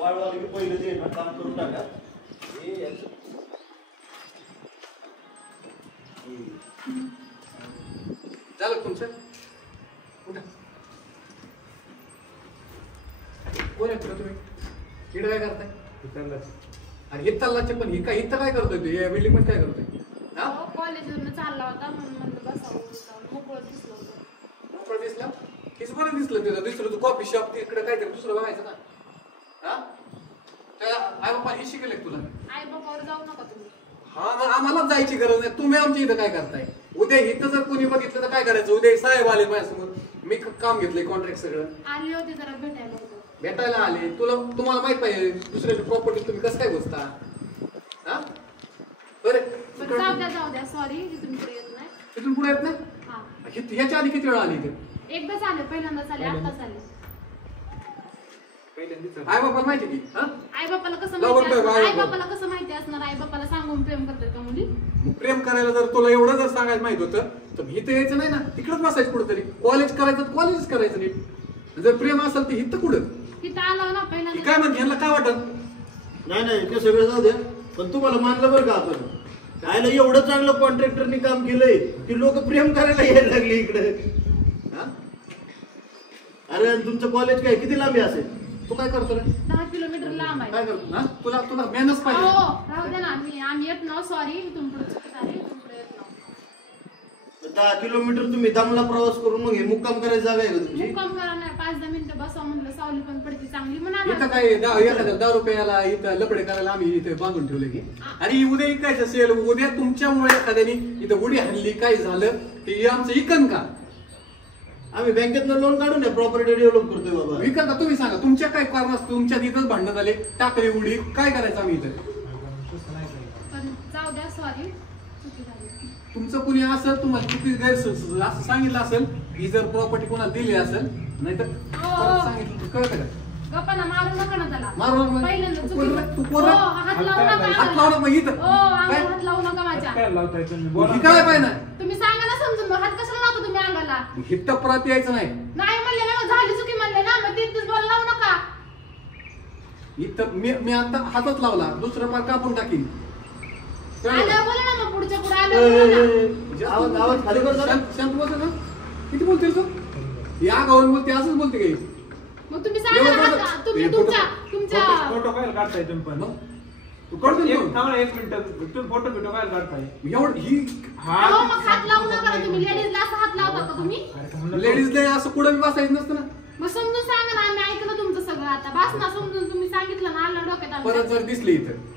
वाळवाले की पहिले ते काम करून टाका. झालं तुमचं कुठं कोण आहे तुम्ही इकडे काय करताय आणि हित्तालाचे पण ही काय हित्ता काय करतोय तू या बिल्डिंग मध्ये काय करतोय हा कॉलेजवरून चालला होता म्हणून म्हणलं बसावं मोकळं दिसलं होतं. मोकळं दिसलं किस बरं दिसलं तुझं दुसरं तू कॉफी शॉप तिकडे काहीतरी दुसरं बघायचं ना हा त्या आई बाप्पा हे शिकले तुला आई बापावर जाऊ नका तुम्ही. हा मग आम्हालाच जायची गरज नाही तुम्ही आमच्या इथं काय करताय उद्या इथं जर कोणी बघितलं तर काय करायचं उद्या साहेब आले माझ्यासमोर मी काम घेतलंय कॉन्ट्रॅक्ट सगळं आली होती जरा भेटायला होतं. भेटायला आले तुम्हाला माहित पाहिजे दुसऱ्याची प्रॉपर्टी तुम्ही कसं काय बसता हा बरं जाऊ द्या सॉरी तिथून पुढे येत नाही. तिथून पुढे येत नाही हा ह्याच्या आधी किती वेळा आली इथे एकदाच आले पहिल्यांदाच आले आत्ताच आले. आई बाप्पा माहिती की आई बापाला कसं माहिती आई बापाला कसं माहिती असणार आई बापाला सांगून प्रेम करतात का मुली. प्रेम करायला जर तुला एवढं जर सांगायला माहित होतं तर इथं यायचं नाही ना तिकडच बसायचं कुठेतरी कॉलेज करायचं तर कॉलेजच करायचं नीट जर प्रेम असेल तर इथं कुठं तिथं आला ना पहिल्यांदा काय म्हणते यांना काय वाटत नाही ते सगळं जाऊ द्या पण तुम्हाला मानलं बरं का आपण कायला एवढं चांगलं कॉन्ट्रॅक्टरनी काम केलंय की लोक प्रेम करायला यायला लागले इकडे. अरे तुमचं कॉलेज काय किती लांबी असेल तू काय करतो रे 10 किलोमीटर लांब आहे. काय करतो ना तुला मेहनत पाहिजे राहू दे ना आम्ही येत ना सॉरी तुमकडे चुकी झाली तुमकडे येत ना. 10 किलोमीटर तुम्ही दमला प्रवास करून मग हे मुक्काम करायची जागा आहे का तुमची. मुक्काम करा नाही 5-10 मिनिटं बसा म्हणलं सावली पण पडते चांगली म्हणा. इथं काय एखाद्या 10 रुपयाला इथं लपडे करायला आम्ही इथे बांधून ठेवले की आणि उद्या इकायचं असेल उद्या तुमच्यामुळे एखाद्याने इथं उडी हल्ली काय झालं ते आमचं इकन का आम्ही बँकेतनं लोन काढून प्रॉपर्टी डेव्हलप करतोय बाबा. विकत का तुम्ही सांगा तुमच्या काय कारण तुमच्या इथंच भांडण झाले टाकले उडी काय करायचं आम्ही इथं. पण जाऊ द्या सॉरी चुकी झाली. तुमचं कुणी असं तुम्हाला चुकी गैरसमज असं सांगितलं असेल की जर प्रॉपर्टी कोणाला दिली असेल नाहीतर सांगितलं कळतं का गप्पाना मारू नका ना त्याला मारू नका पहिल्यांदा तू कोण हात लावू नका हात लावू नका इथं हात लावू नका माझ्या काय पाहिजे ना तुम्ही सांगा ना समजून हात कशाला लावतो तुम्ही अंगाला हित परत यायचं नाही म्हणले ना झाली चुकी म्हणले ना मग तिथेच बोल लावू नका. इथं मी आता हातच लावला दुसरं पार कापून टाकीन आलं बोला ना मग पुढच्या पुढे आलं आवाज खाली कर जरा. शांत बोलतो ना किती बोलते तू या गावात बोलते असंच बोलते काही मग तुम्ही सांगा ना तुम्ही तुमच्या फोटो काय काढताय तुम्ही पण तू करतो एक मिनिट तुम्ही फोटो बिटो काय काढताय एवढं ही मग हात लावू नका ना तुम्ही लेडीजला असं हात लावता का तुम्ही लेडीजला असं कुठं बी बसायचं नसतं ना. मग समजून सांगा ना आम्ही ऐकलं तुमचं सगळं आता बस ना समजून तुम्ही सांगितलं ना आलं डोक्यात परत जर दिसले इथं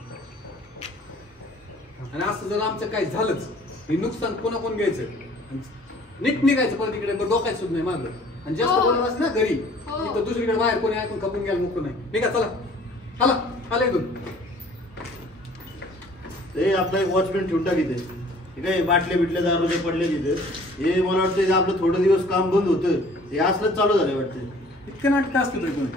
आणि असं जर आमचं काही झालंच हे नुकसान कोणा कोण घ्यायचं नीट निघायचं परत इकडे डोकायचं सुद्धा नाही मागं आणि जास्त बोलायलाच ना घरी इथं दुसरीकडे बाहेर कोणी ऐकून खपून घ्यायला मुक्त नाही निघा चला आला इथून. ते आपला एक वॉचमॅन ठेवून टाक इथे ठीक आहे बाटले बिटले दारू जे पडले तिथे हे मला वाटतं आपलं थोडे दिवस काम बंद होतं हे असलंच चालू झालं वाटतं. इतकं नाटकं असतं तरी कोणी